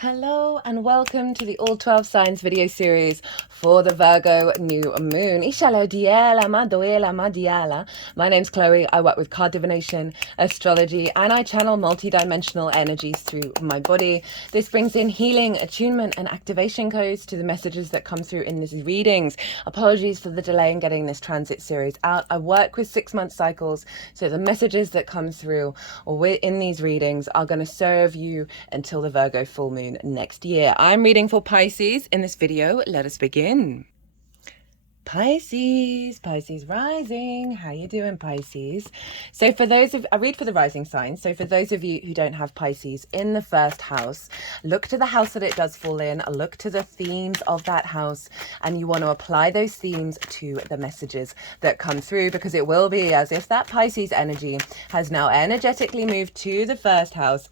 Hello and welcome to the All 12 Signs video series for the Virgo new moon. My name's Chloe. I work with card divination, astrology, and I channel multi-dimensional energies through my body. This brings in healing, attunement, and activation codes to the messages that come through in these readings. Apologies for the delay in getting this transit series out. I work with 6-month cycles, so the messages that come through or in these readings are going to serve you until the Virgo full moon next year. I'm reading for Pisces in this video. Let us begin. Pisces rising. How you doing, Pisces? So for those of, I read for the rising signs. So for those of you who don't have Pisces in the first house, look to the house that it does fall in, look to the themes of that house, and you want to apply those themes to the messages that come through, because it will be as if that Pisces energy has now energetically moved to the first house.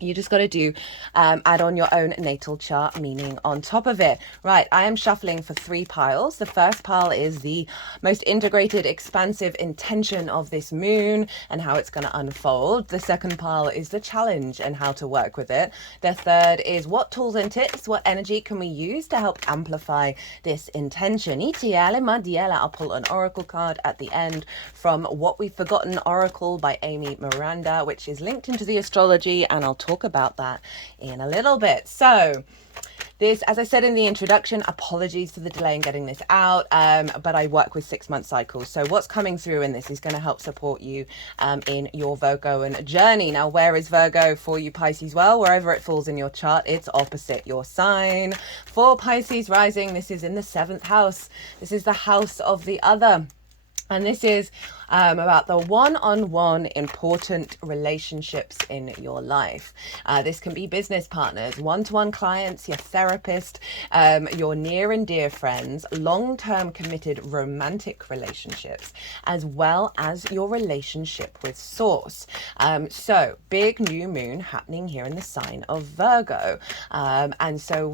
You just got to do add on your own natal chart meaning on top of it. Right, I am shuffling for 3 piles. The first pile is the most integrated, expansive intention of this moon and how it's going to unfold. The second pile is the challenge and how to work with it. The third is what tools and tips, what energy can we use to help amplify this intention. I'll pull an oracle card at the end from What We've Forgotten Oracle by Miranda, which is linked into the astrology, and I'll talk about that in a little bit. So this, as I said in the introduction, apologies for the delay in getting this out, but I work with 6-month cycles. So what's coming through in this is going to help support you in your Virgoan journey. Now, where is Virgo for you, Pisces? Well, wherever it falls in your chart, it's opposite your sign. For Pisces rising, this is in the 7th house. This is the house of the other. And this is about the one-on-one important relationships in your life. This can be business partners, one-to-one clients, your therapist, your near and dear friends, long-term committed romantic relationships, as well as your relationship with Source. So big new moon happening here in the sign of Virgo. And so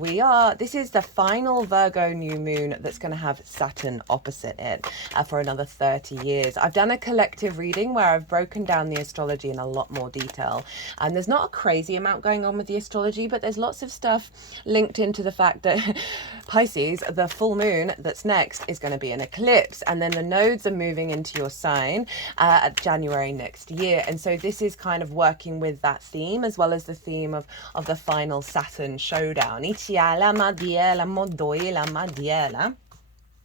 this is the final Virgo new moon that's going to have Saturn opposite it for another 30 years. I've done a collective reading where I've broken down the astrology in a lot more detail, and there's not a crazy amount going on with the astrology, but there's lots of stuff linked into the fact that Pisces, the full moon that's next, is going to be an eclipse, and then the nodes are moving into your sign at January next year. And so this is kind of working with that theme, as well as the theme of the final Saturn showdown.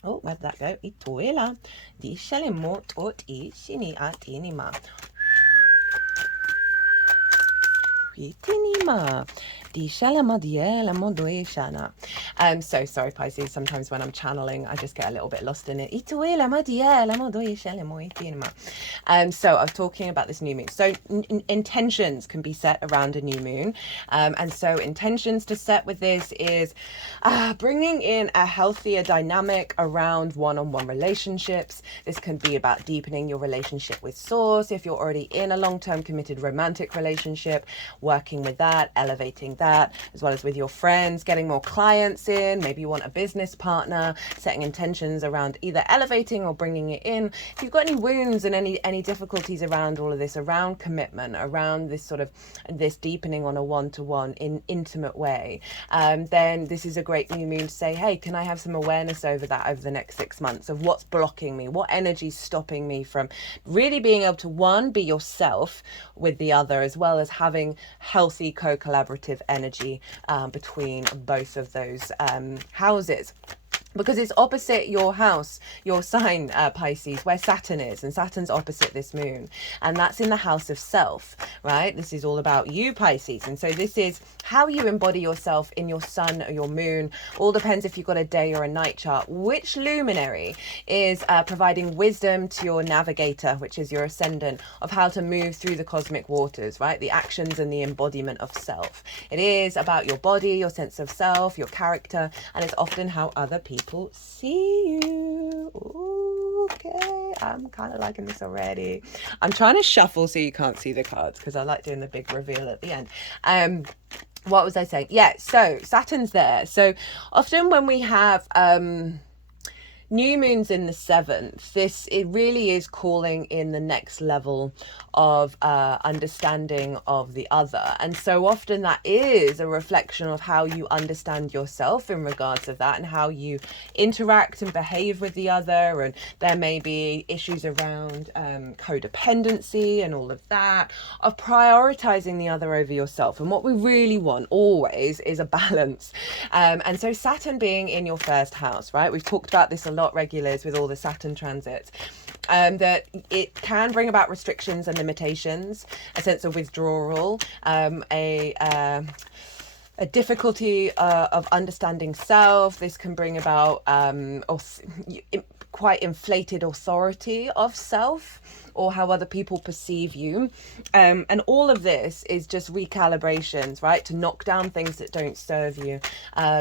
Oh, where'd that go? Ituela. Dishale mo tot I shini atinima. Itinima. I'm so sorry, Pisces. Sometimes when I'm channeling, I just get a little bit lost in it. So I was talking about this new moon. So intentions can be set around a new moon. And so intentions to set with this is bringing in a healthier dynamic around one-on-one relationships. This can be about deepening your relationship with Source. If you're already in a long-term committed romantic relationship, working with that, elevating that, as well as with your friends, getting more clients in. Maybe you want a business partner, setting intentions around either elevating or bringing it in. If you've got any wounds and any difficulties around all of this, around commitment, around this sort of this deepening on a one-to-one in intimate way, then this is a great new moon to say, hey, can I have some awareness over that over the next 6 months of what's blocking me, what energy's stopping me from really being able to, one, be yourself with the other, as well as having healthy co-collaborative energy between both of those houses. Because it's opposite your house, your sign, Pisces, where Saturn is, and Saturn's opposite this moon, and that's in the house of self, right? This is all about you, Pisces, and so this is how you embody yourself in your sun or your moon. All depends if you've got a day or a night chart. Which luminary is providing wisdom to your navigator, which is your ascendant, of how to move through the cosmic waters, right? The actions and the embodiment of self. It is about your body, your sense of self, your character, and it's often how other people see you. Okay, I'm kind of liking this already. I'm trying to shuffle so you can't see the cards because I like doing the big reveal at the end. What was I saying? Yeah, so Saturn's there. So often when we have new moon's in the 7th. It really is calling in the next level of understanding of the other, and so often that is a reflection of how you understand yourself in regards of that, and how you interact and behave with the other. And there may be issues around codependency and all of that, of prioritizing the other over yourself. And what we really want always is a balance. And so Saturn being in your first house, right? We've talked about this a lot, regulars, with all the Saturn transits. That it can bring about restrictions and limitations, a sense of withdrawal, a difficulty of understanding self. This can bring about quite inflated authority of self, or how other people perceive you. And all of this is just recalibrations, right? To knock down things that don't serve you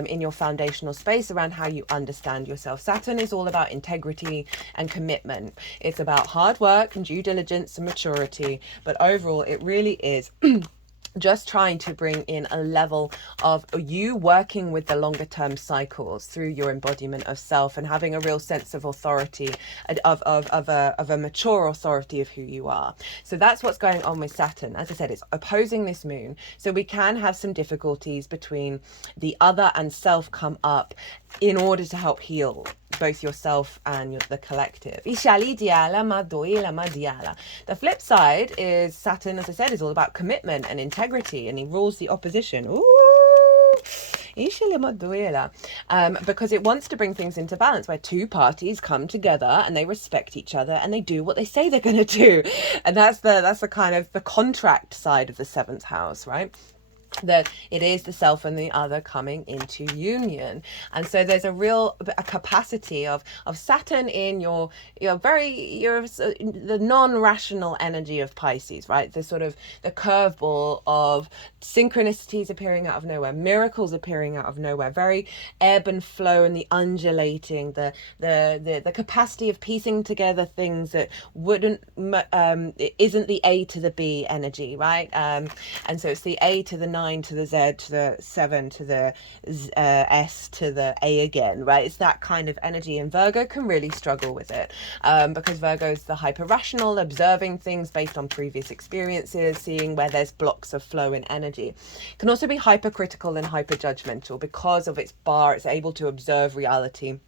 in your foundational space around how you understand yourself. Saturn is all about integrity and commitment. It's about hard work and due diligence and maturity. But overall, it really is just trying to bring in a level of you working with the longer term cycles through your embodiment of self, and having a real sense of authority, of a mature authority of who you are. So that's what's going on with Saturn. As I said, it's opposing this moon, so we can have some difficulties between the other and self come up in order to help heal both yourself and the collective. The flip side is Saturn, as I said, is all about commitment and integrity, and he rules the opposition. Ooh. Because it wants to bring things into balance, where two parties come together and they respect each other and they do what they say they're going to do. And that's the kind of the contract side of the 7th house, right? That it is the self and the other coming into union. And so there's a capacity of Saturn in the non-rational energy of Pisces, right? The sort of the curveball of synchronicities appearing out of nowhere, miracles appearing out of nowhere, very ebb and flow, and the undulating, the capacity of piecing together things that it isn't the A to the B energy, right? And so it's the A to the 9 to the Z to the 7 to the S to the A again, right? It's that kind of energy, and Virgo can really struggle with it because Virgo is the hyper rational, observing things based on previous experiences, seeing where there's blocks of flow and energy. It can also be hypercritical and hyper judgmental because of its bar. It's able to observe reality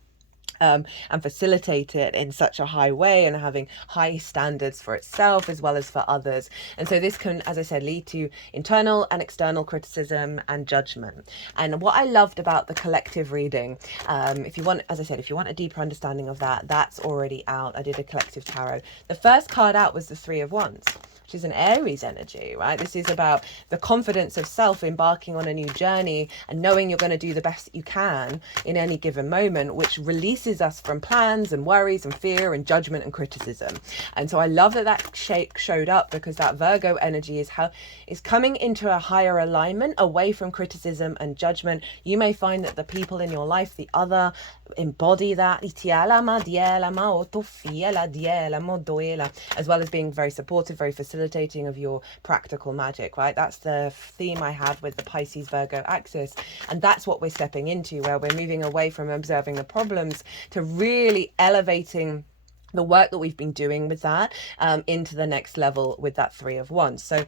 and facilitate it in such a high way, and having high standards for itself as well as for others. And so this can, as I said, lead to internal and external criticism and judgment. And what I loved about the collective reading, if you want, as I said, if you want a deeper understanding of that, that's already out. I did a collective tarot. The first card out was the 3 of Wands, which is an Aries energy, right? This is about the confidence of self, embarking on a new journey and knowing you're going to do the best that you can in any given moment, which releases us from plans and worries and fear and judgment and criticism. And so I love that showed up, because that Virgo energy is coming into a higher alignment away from criticism and judgment. You may find that the people in your life, the other, embody that, as well as being very supportive, very facilitating of your practical magic, right? That's the theme I have with the Pisces Virgo axis. And that's what we're stepping into, where we're moving away from observing the problems to really elevating the work that we've been doing with that into the next level with that 3 of Wands. So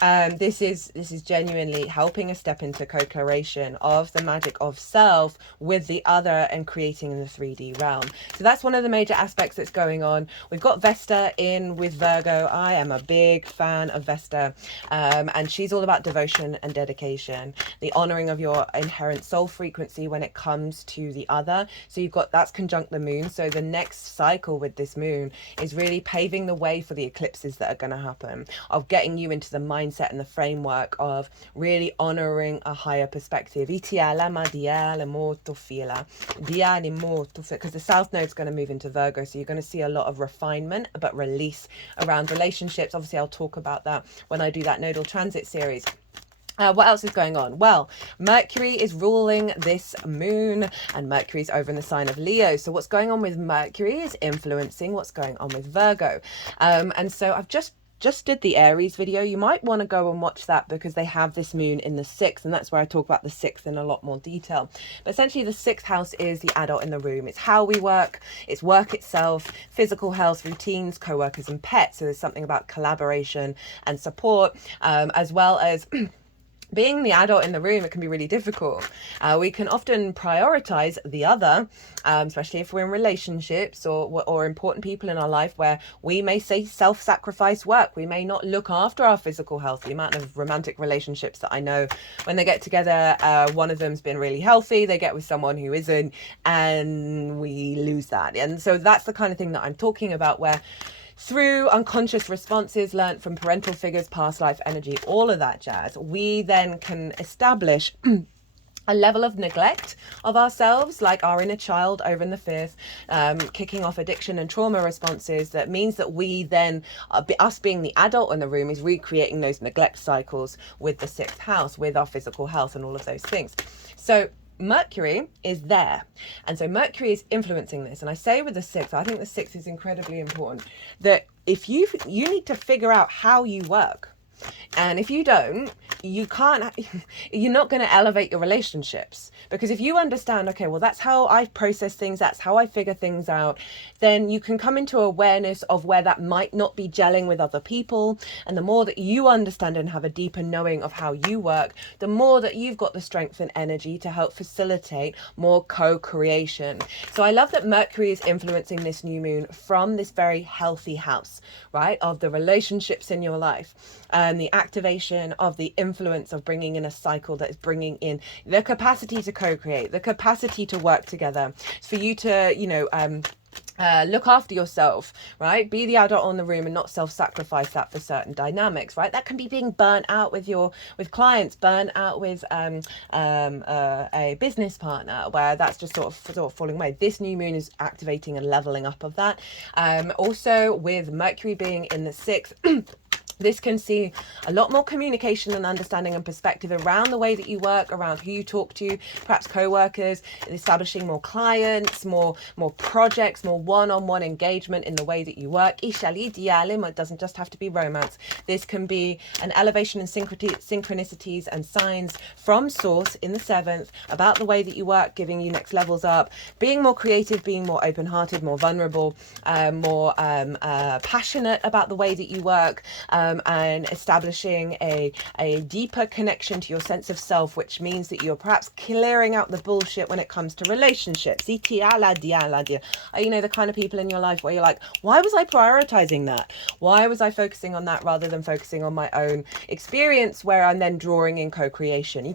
this is genuinely helping us step into co-creation of the magic of self with the other, and creating in the 3D realm. So that's one of the major aspects that's going on. We've got Vesta in with Virgo. I am a big fan of Vesta, and she's all about devotion and dedication, the honoring of your inherent soul frequency when it comes to the other. So you've got, that's conjunct the moon. So the next cycle with this moon is really paving the way for the eclipses that are going to happen, of getting you into the mindset and the framework of really honoring a higher perspective. Because the South Node is going to move into Virgo, so you're going to see a lot of refinement but release around relationships. Obviously I'll talk about that when I do that nodal transit series. What else is going on? Well, Mercury is ruling this moon, and Mercury's over in the sign of Leo. So what's going on with Mercury is influencing what's going on with Virgo. And so I've just just did the Aries video. You might want to go and watch that because they have this moon in the 6th, and that's where I talk about the 6th in a lot more detail. But essentially the 6th house is the adult in the room. It's how we work, it's work itself, physical health, routines, co-workers and pets. So there's something about collaboration and support, as well as being the adult in the room. It can be really difficult. We can often prioritize the other, especially if we're in relationships or important people in our life, where we may say self-sacrifice work. We may not look after our physical health. The amount of romantic relationships that I know, when they get together, one of them's been really healthy, they get with someone who isn't, and we lose that. And so that's the kind of thing that I'm talking about, where through unconscious responses learnt from parental figures, past life energy, all of that jazz, we then can establish a level of neglect of ourselves, like our inner child over in the 5th, kicking off addiction and trauma responses. That means that we then, us being the adult in the room, is recreating those neglect cycles with the 6th house, with our physical health and all of those things. So Mercury is there, and so Mercury is influencing this. And I say with the 6th, I think the 6th is incredibly important, that if you need to figure out how you work, and if you don't, you're not going to elevate your relationships. Because if you understand, okay, well, that's how I process things, that's how I figure things out, then you can come into awareness of where that might not be gelling with other people. And the more that you understand and have a deeper knowing of how you work, the more that you've got the strength and energy to help facilitate more co-creation. So I love that Mercury is influencing this new moon from this very healthy house, right, of the relationships in your life. The activation of the influence of bringing in a cycle that is bringing in the capacity to co-create, the capacity to work together, for you to, look after yourself, right? Be the adult in the room and not self-sacrifice that for certain dynamics, right? That can be being burnt out with clients, burnt out with a business partner, where that's just sort of falling away. This new moon is activating and leveling up of that. Also with Mercury being in the 6th, this can see a lot more communication and understanding and perspective around the way that you work, around who you talk to, perhaps co-workers, establishing more clients, more projects, more one-on-one engagement in the way that you work. It doesn't just have to be romance. This can be an elevation in synchronicities and signs from source in the 7th about the way that you work, giving you next levels up, being more creative, being more open-hearted, more vulnerable, more passionate about the way that you work, and establishing a deeper connection to your sense of self, which means that you're perhaps clearing out the bullshit when it comes to relationships. You know, the kind of people in your life where you're like, why was I prioritizing that? Why was I focusing on that rather than focusing on my own experience, where I'm then drawing in co-creation?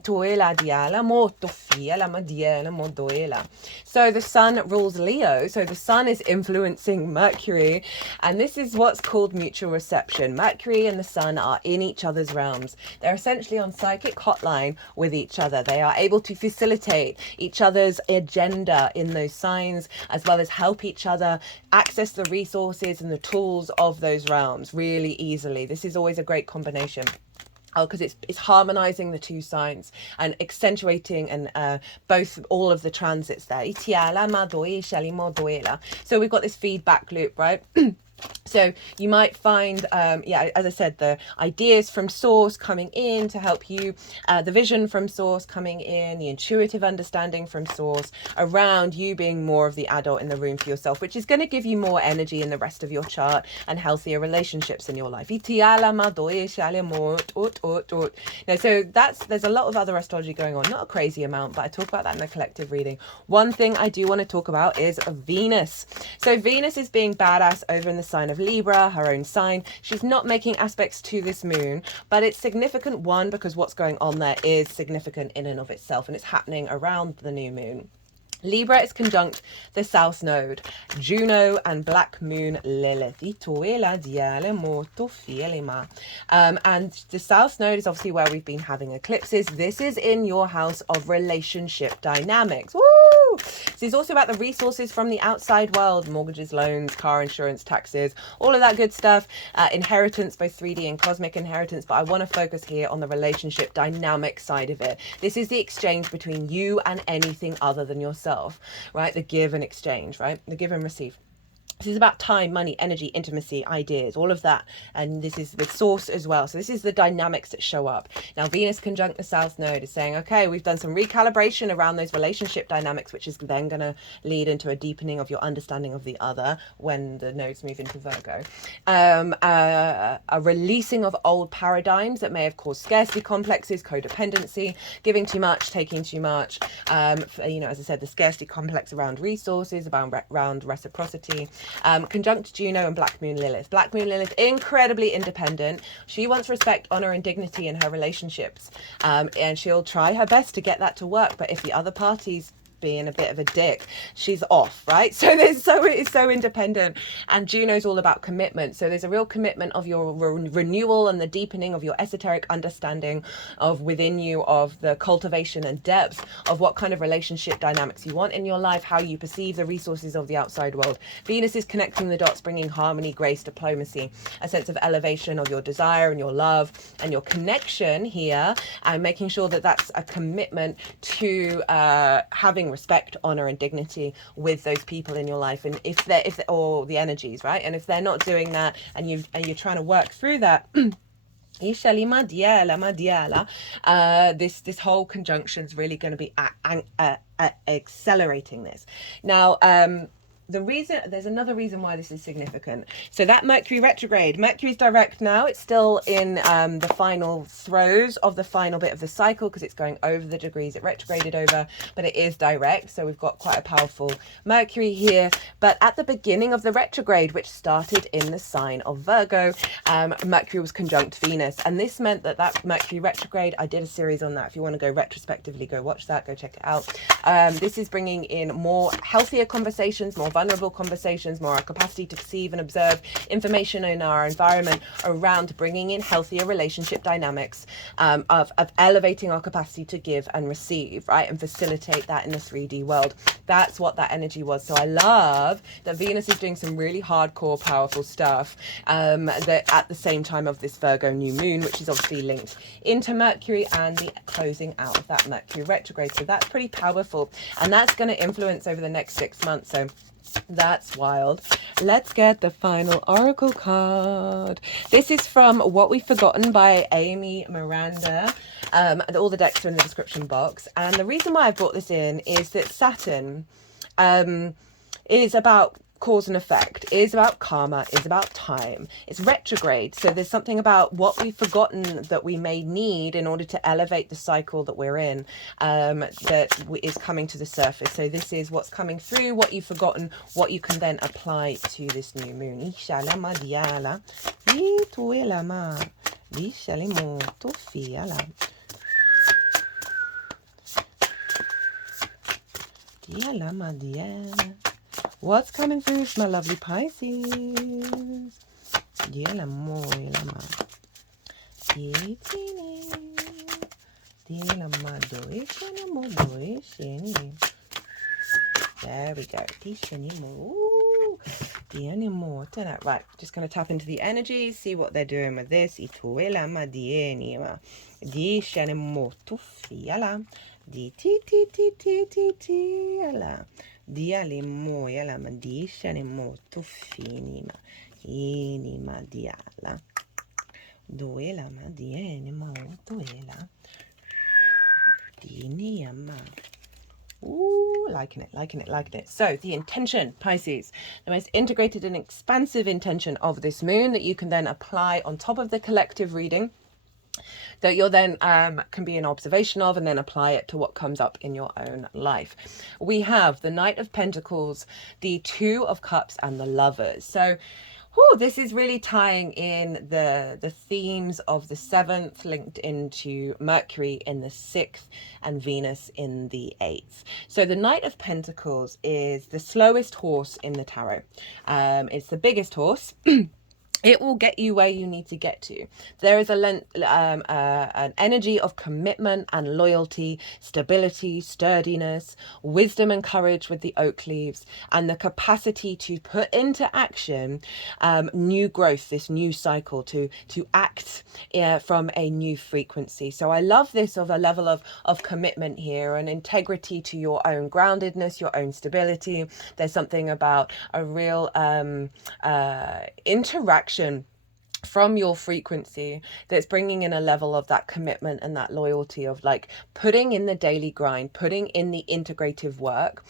So the sun rules Leo, so the sun is influencing Mercury, and this is what's called mutual reception. Mercury and the sun are in each other's realms. They're essentially on psychic hotline with each other. They are able to facilitate each other's agenda in those signs, as well as help each other access the resources and the tools of those realms really easily. This is always a great combination. Because it's harmonizing the two signs and accentuating and all of the transits there. So we've got this feedback loop, right? So you might find, as I said, the ideas from source coming in to help you, the vision from source coming in, the intuitive understanding from source around you being more of the adult in the room for yourself, which is going to give you more energy in the rest of your chart and healthier relationships in your life. Now, so there's a lot of other astrology going on, not a crazy amount, but I talk about that in the collective reading. One thing I do want to talk about is Venus. So Venus is being badass over in the sign of Libra, her own sign. She's not making aspects to this moon, but it's significant, one, because what's going on there is significant in and of itself, and it's happening around the new moon. Libra is conjunct the South Node, Juno, and Black Moon Lilith. And the South Node is obviously where we've been having eclipses. This is in your house of relationship dynamics. Woo! This is also about the resources from the outside world, mortgages, loans, car insurance, taxes, all of that good stuff, inheritance, both 3D and cosmic inheritance. But I want to focus here on the relationship dynamic side of it. This is the exchange between you and anything other than yourself, right? The give and exchange, right? The give and receive. This is about time, money, energy, intimacy, ideas, all of that. And this is the source as well. So this is the dynamics that show up. Now, Venus conjunct the South Node is saying, okay, we've done some recalibration around those relationship dynamics, which is then going to lead into a deepening of your understanding of the other when the nodes move into Virgo. A releasing of old paradigms that may have caused scarcity complexes, codependency, giving too much, taking too much. You know, as I said, the scarcity complex around resources, around reciprocity. Conjunct Juno and Black Moon Lilith. Black Moon Lilith, incredibly independent. She wants respect, honor, and dignity in her relationships. And she'll try her best to get that to work. But if the other party's being a bit of a dick, she's off, right? So it's so independent. And Juno's all about commitment. So there's a real commitment of your renewal and the deepening of your esoteric understanding of within you, of the cultivation and depth of what kind of relationship dynamics you want in your life, how you perceive the resources of the outside world. Venus is connecting the dots, bringing harmony, grace, diplomacy, a sense of elevation of your desire and your love and your connection here, and making sure that that's a commitment to having respect, honor, and dignity with those people in your life. And if they're or the energies, right? And if they're not doing that, and you're trying to work through that, this whole conjunction is really going to be accelerating this. Now, there's another reason why this is significant. So that Mercury retrograde, Mercury's direct now. It's still in the final throes of the final bit of the cycle because it's going over the degrees it retrograded over, but it is direct. So we've got quite a powerful Mercury here. But at the beginning of the retrograde, which started in the sign of Virgo, Mercury was conjunct Venus. And this meant that Mercury retrograde, I did a series on that. If you want to go retrospectively, go watch that, go check it out. This is bringing in more healthier conversations, more vulnerable conversations, more our capacity to perceive and observe information in our environment around bringing in healthier relationship dynamics, of elevating our capacity to give and receive, right, and facilitate that in the 3D world. That's what that energy was. So I love that Venus is doing some really hardcore, powerful stuff that at the same time of this Virgo new moon, which is obviously linked into Mercury and the closing out of that Mercury retrograde. So that's pretty powerful, and that's going to influence over the next 6 months. So that's wild. Let's get the final oracle card. This is from What We've Forgotten by Amy Miranda. All the decks are in the description box. And the reason why I brought this in is that Saturn is about cause and effect, is about karma, is about time. It's retrograde. So there's something about what we've forgotten that we may need in order to elevate the cycle that we're in, that is coming to the surface. So this is what's coming through, what you've forgotten, what you can then apply to this new moon. What's coming through, my lovely Pisces? There we go. Right, just going to tap into the energies, see what they're doing with this. Diale moya la madisha ne molto finima inima diala duela madiene molto ela diniama. Ooh, liking it. So the intention, Pisces, the most integrated and expansive intention of this moon that you can then apply on top of the collective reading, that you're then can be an observation of, and then apply it to what comes up in your own life. We have the Knight of Pentacles, the Two of Cups, and the Lovers. So this is really tying in the themes of the 7th linked into Mercury in the 6th and Venus in the 8th. So the Knight of Pentacles is the slowest horse in the tarot. It's the biggest horse. it will get you where you need to get to. There is an energy of commitment and loyalty, stability, sturdiness, wisdom and courage with the oak leaves, and the capacity to put into action new growth, this new cycle, to act from a new frequency. So I love this of a level of commitment here, and integrity to your own groundedness, your own stability. There's something about a real interaction from your frequency that's bringing in a level of that commitment and that loyalty of like putting in the daily grind, putting in the integrative work,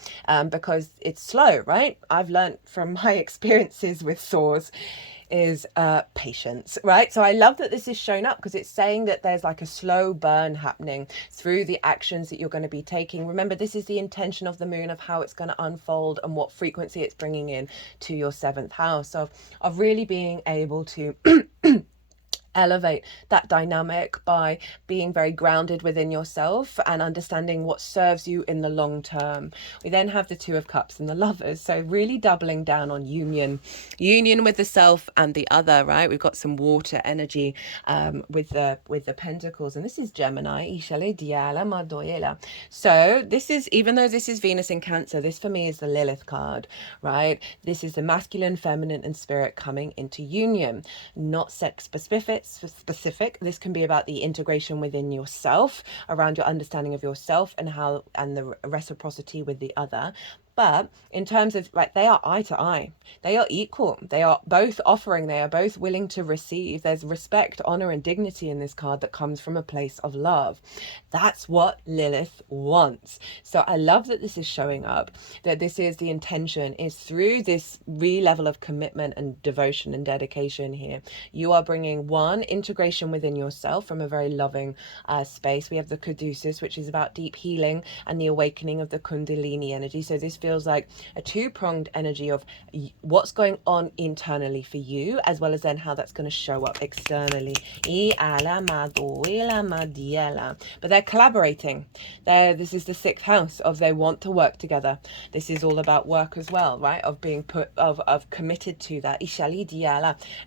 because it's slow, right? I've learned from my experiences with sores is patience, right? So I love that this is shown up because it's saying that there's like a slow burn happening through the actions that you're going to be taking. Remember, this is the intention of the moon, of how it's going to unfold and what frequency it's bringing in to your 7th house, of really being able to elevate that dynamic by being very grounded within yourself and understanding what serves you in the long term. We then have the 2 of Cups and the Lovers, so really doubling down on union with the self and the other, right? We've got some water energy with the Pentacles, and this is Gemini. So this is, even though this is Venus in Cancer, this for me is the Lilith card, right? This is the masculine, feminine and spirit coming into union, not sex specific. This can be about the integration within yourself, around your understanding of yourself and the reciprocity with the other. But in terms of, like, they are eye to eye, they are equal, they are both offering, they are both willing to receive. There's respect, honor and dignity in this card that comes from a place of love. That's what Lilith wants. So I love that this is showing up, that this is the intention, is through this level of commitment and devotion and dedication here, you are bringing one, integration within yourself from a very loving space. We have the Caduceus, which is about deep healing and the awakening of the Kundalini energy. So this feels like a 2-pronged energy of what's going on internally for you, as well as then how that's going to show up externally. But they're collaborating. This is the 6th house of they want to work together. This is all about work as well, right? Of being of committed to that.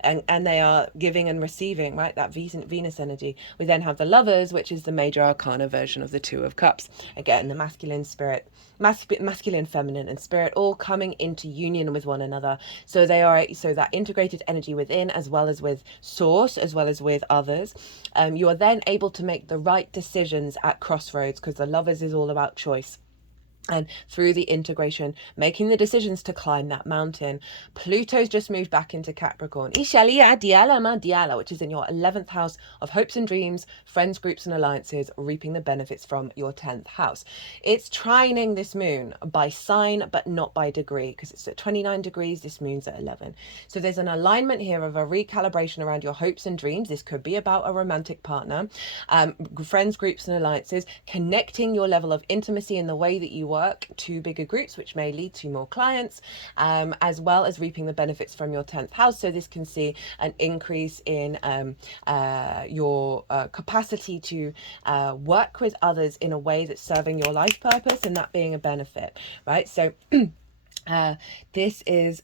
And they are giving and receiving, right? That Venus energy. We then have the Lovers, which is the major arcana version of the 2 of Cups. Again, the masculine spirit, masculine, feminine and spirit all coming into union with one another. So they are, so that integrated energy within, as well as with source, as well as with others. You are then able to make the right decisions at crossroads, because the Lovers is all about choice. And through the integration, making the decisions to climb that mountain. Pluto's just moved back into Capricorn, which is in your 11th house of hopes and dreams, friends, groups and alliances, reaping the benefits from your 10th house. It's trining this moon by sign, but not by degree, because it's at 29 degrees, this moon's at 11. So there's an alignment here of a recalibration around your hopes and dreams. This could be about a romantic partner, friends, groups and alliances, connecting your level of intimacy in the way that you work to bigger groups, which may lead to more clients, as well as reaping the benefits from your 10th house. So this can see an increase in your capacity to work with others in a way that's serving your life purpose, and that being a benefit, right? So this is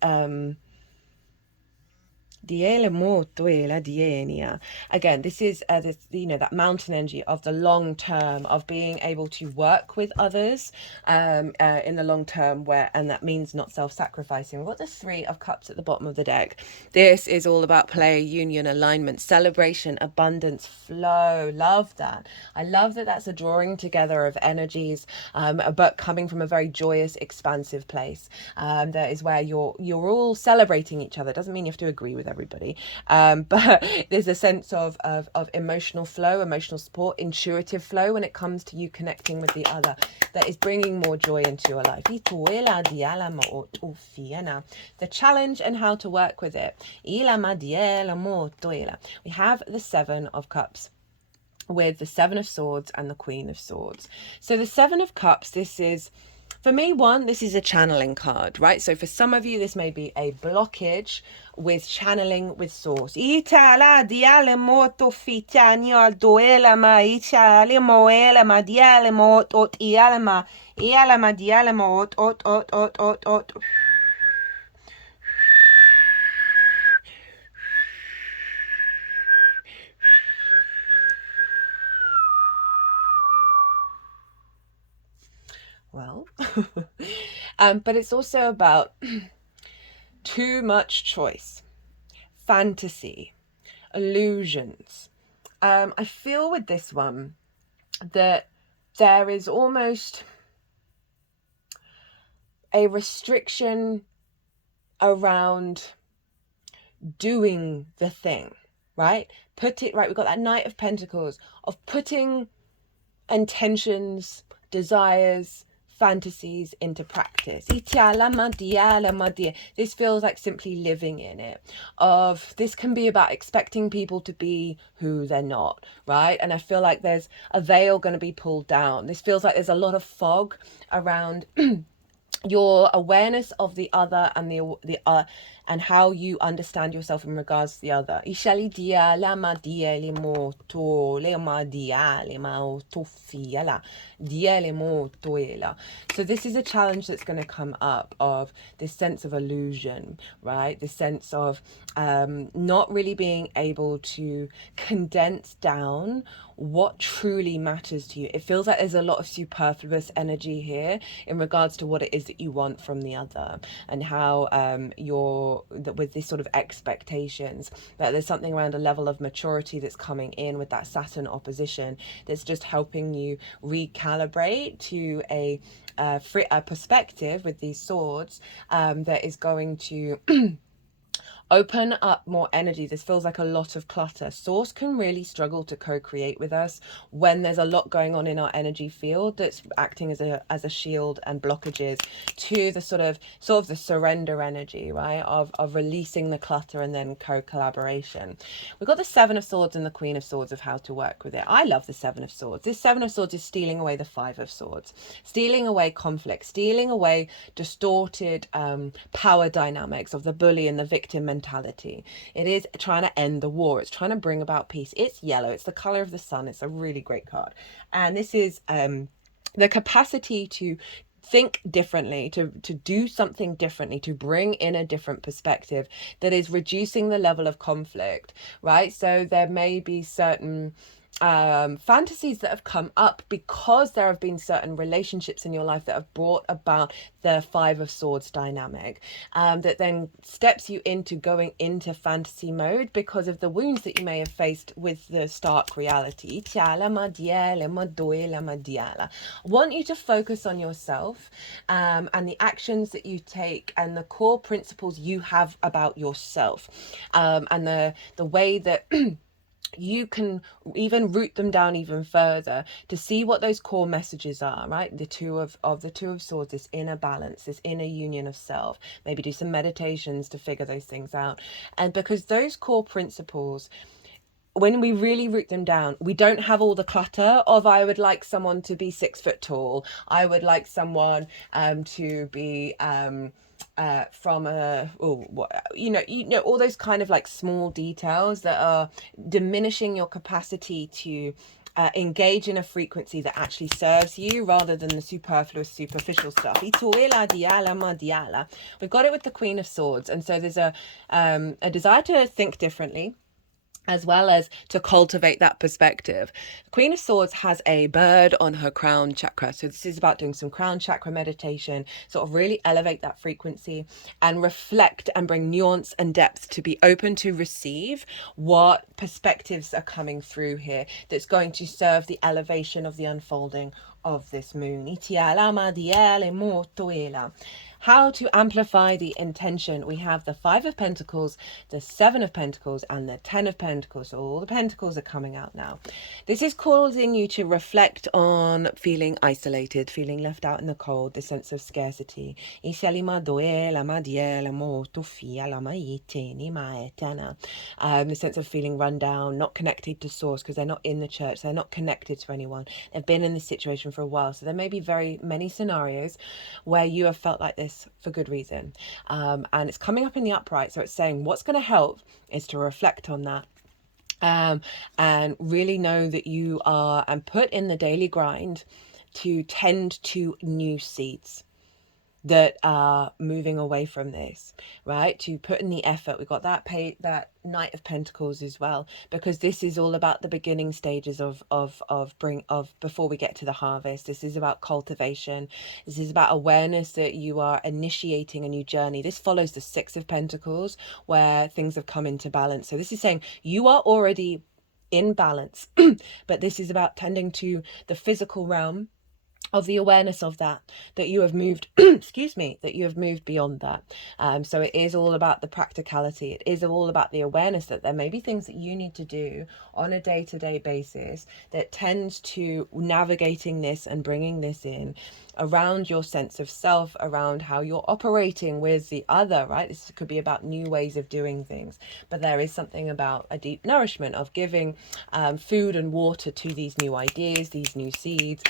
again, this is this, that mountain energy of the long term, of being able to work with others in the long term, and that means not self-sacrificing. We've got the 3 of Cups at the bottom of the deck. This is all about play, union, alignment, celebration, abundance, flow. Love that. I love that that's a drawing together of energies, but coming from a very joyous, expansive place. That is where you're all celebrating each other. It doesn't mean you have to agree with everybody, but there's a sense of emotional flow, emotional support, intuitive flow when it comes to you connecting with the other, that is bringing more joy into your life. The challenge and how to work with it. We have the 7 of Cups with the 7 of Swords and the Queen of Swords. So the 7 of Cups, this is, for me, this is a channeling card, right? So for some of you, this may be a blockage with channeling with source. well. But it's also about too much choice, fantasy, illusions. I feel with this one that there is almost a restriction around doing the thing, right? We've got that Knight of Pentacles of putting intentions, desires, fantasies into practice. This feels like simply living in it. This can be about expecting people to be who they're not, right? And I feel like there's a veil going to be pulled down. This feels like there's a lot of fog around your awareness of the other and the and how you understand yourself in regards to the other. So this is a challenge that's going to come up of this sense of illusion, right? This sense of not really being able to condense down what truly matters to you. It feels like there's a lot of superfluous energy here in regards to what it is that you want from the other, and how with this sort of expectations, that there's something around a level of maturity that's coming in with that Saturn opposition that's just helping you recalibrate to a perspective with these swords that is going to open up more energy. This feels like a lot of clutter. Source can really struggle to co-create with us when there's a lot going on in our energy field that's acting as a shield and blockages to the sort of the surrender energy, right, of releasing the clutter and then co-collaboration. We've got the Seven of Swords and the Queen of Swords of how to work with it. I love the Seven of Swords. This Seven of Swords is stealing away the Five of Swords, stealing away conflict, stealing away distorted power dynamics of the bully and the victim mentality. It is trying to end the war. It's trying to bring about peace. It's yellow. It's the color of the sun. It's a really great card. And this is the capacity to think differently, to do something differently, to bring in a different perspective that is reducing the level of conflict, right? So there may be certain fantasies that have come up because there have been certain relationships in your life that have brought about the Five of Swords dynamic, that then steps you into going into fantasy mode because of the wounds that you may have faced with the stark reality. I want you to focus on yourself and the actions that you take and the core principles you have about yourself, and the way that you can even root them down even further to see what those core messages are, right? The two of swords, this inner balance, this inner union of self. Maybe do some meditations to figure those things out. And because those core principles, when we really root them down, we don't have all the clutter of I would like someone to be 6 foot tall. I would like someone to be from a all those kind of like small details that are diminishing your capacity to engage in a frequency that actually serves you rather than the superfluous, superficial stuff. We've got it with the Queen of Swords, and so there's a desire to think differently, as well as to cultivate that perspective. Queen of Swords has a bird on her crown chakra. So this is about doing some crown chakra meditation, sort of really elevate that frequency and reflect and bring nuance and depth to be open to receive what perspectives are coming through here that's going to serve the elevation of the unfolding of this moon. How to amplify the intention. We have the Five of Pentacles, the Seven of Pentacles, and the Ten of Pentacles. So all the Pentacles are coming out now. This is causing you to reflect on feeling isolated, feeling left out in the cold, the sense of scarcity. The sense of feeling run down, not connected to source because they're not in the church, they're not connected to anyone. They've been in this situation for a while. So there may be very many scenarios where you have felt like this for good reason, and it's coming up in the upright, so it's saying what's going to help is to reflect on that, and really know that you are, and put in the daily grind to tend to new seeds. that are moving away from this, right? To put in the effort. We got that Knight of Pentacles as well, because this is all about the beginning stages of before we get to the harvest. This is about cultivation. This is about awareness that you are initiating a new journey. This follows the Six of Pentacles, where things have come into balance. So this is saying you are already in balance, but this is about tending to the physical realm of the awareness of that you have moved excuse me, that you have moved beyond that. So it is all about the practicality. It is all about the awareness that there may be things that you need to do on a day-to-day basis that tends to navigating this and bringing this in around your sense of self, around how you're operating with the other, right? This could be about new ways of doing things, but there is something about a deep nourishment of giving food and water to these new ideas, these new seeds,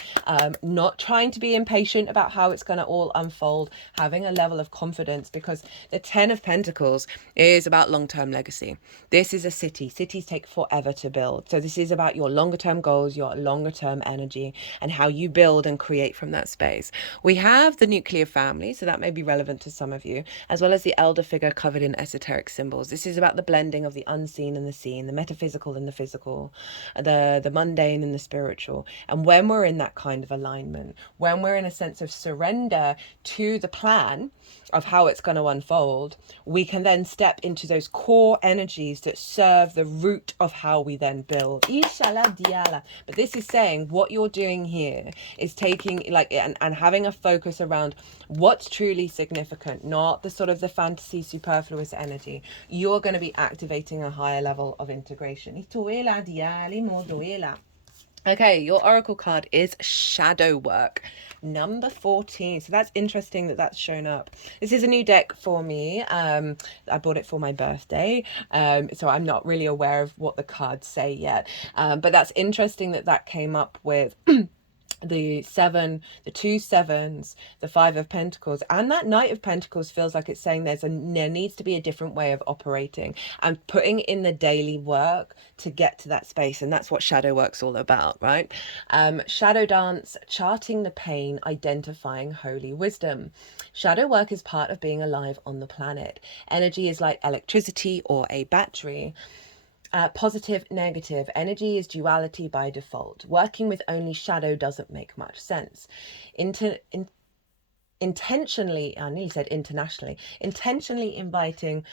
not trying to be impatient about how it's going to all unfold, having a level of confidence, because the Ten of Pentacles is about long-term legacy. This is a city. Cities take forever to build. So this is about your longer term goals, your longer term energy, and how you build and create from that space. We have the nuclear family, so that may be relevant to some of you, as well as the elder figure covered in esoteric symbols. This is about the blending of the unseen and the seen, the metaphysical and the physical, the mundane and the spiritual. And when we're in that kind of alignment, when we're in a sense of surrender to the plan of how it's going to unfold, we can then step into those core energies that serve the root of how we then build. Inshallah diala. But this is saying what you're doing here is taking and having a focus around what's truly significant, not the sort of the fantasy superfluous energy. You're going to be activating a higher level of integration. Okay, your oracle card is Shadow Work, number 14. So that's interesting that that's shown up. This is a new deck for me. I bought it for my birthday, so I'm not really aware of what the cards say yet. But that's interesting that that came up with the two sevens, the Five of Pentacles, and that Knight of Pentacles feels like it's saying there needs to be a different way of operating and putting in the daily work to get to that space. And that's what shadow work's all about, right? Shadow dance, charting the pain, identifying holy wisdom. Shadow work is part of being alive on the planet. Energy is like electricity or a battery. Positive, negative. Energy is duality by default. Working with only shadow doesn't make much sense. Intentionally, I nearly said internationally, intentionally inviting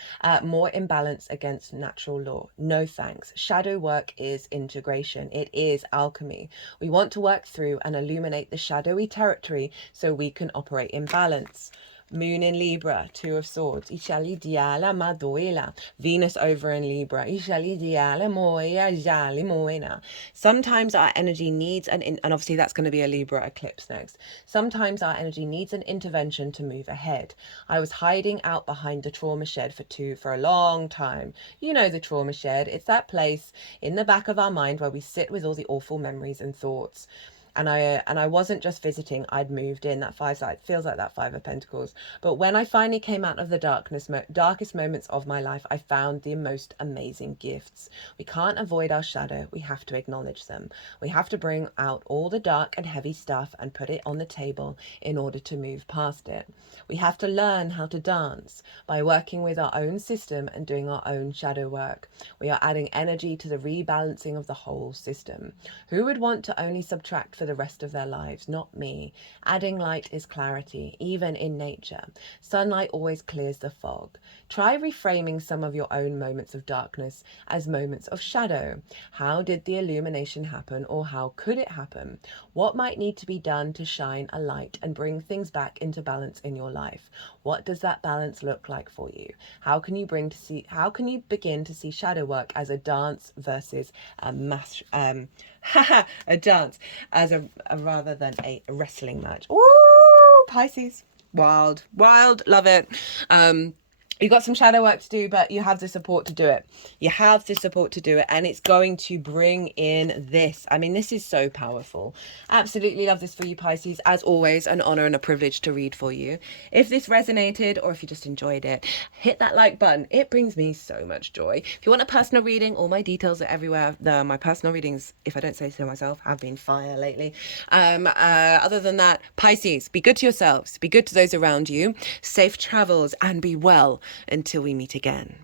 more imbalance against natural law. No thanks. Shadow work is integration. It is alchemy. We want to work through and illuminate the shadowy territory so we can operate in balance. Moon in Libra, Two of Swords. Ishali diala madoela. Venus over in Libra. Ishali diala moya jali moena. Sometimes our energy needs and obviously that's going to be a Libra eclipse next. Sometimes our energy needs an intervention to move ahead. I was hiding out behind the trauma shed for a long time. You know the trauma shed. It's that place in the back of our mind where we sit with all the awful memories and thoughts. And I wasn't just visiting, I'd moved in. That feels like that Five of Pentacles. But when I finally came out of the darkest moments of my life, I found the most amazing gifts. We can't avoid our shadow. We have to acknowledge them. We have to bring out all the dark and heavy stuff and put it on the table in order to move past it. We have to learn how to dance by working with our own system and doing our own shadow work. We are adding energy to the rebalancing of the whole system. Who would want to only subtract for the rest of their lives? Not me. Adding light is clarity, even in nature. Sunlight always clears the fog. Try reframing some of your own moments of darkness as moments of shadow. How did the illumination happen, or how could it happen? What might need to be done to shine a light and bring things back into balance in your life? What does that balance look like for you? How can you begin to see shadow work as a dance versus a a dance as a rather than a wrestling match? Ooh, Pisces. Wild, love it. You got some shadow work to do, but you have the support to do it. You have the support to do it, and it's going to bring in this. I mean, this is so powerful. Absolutely love this for you, Pisces. As always, an honor and a privilege to read for you. If this resonated, or if you just enjoyed it, hit that like button. It brings me so much joy. If you want a personal reading, all my details are everywhere. My personal readings, if I don't say so myself, have been fire lately. Other than that, Pisces, be good to yourselves, be good to those around you, safe travels, and be well until we meet again.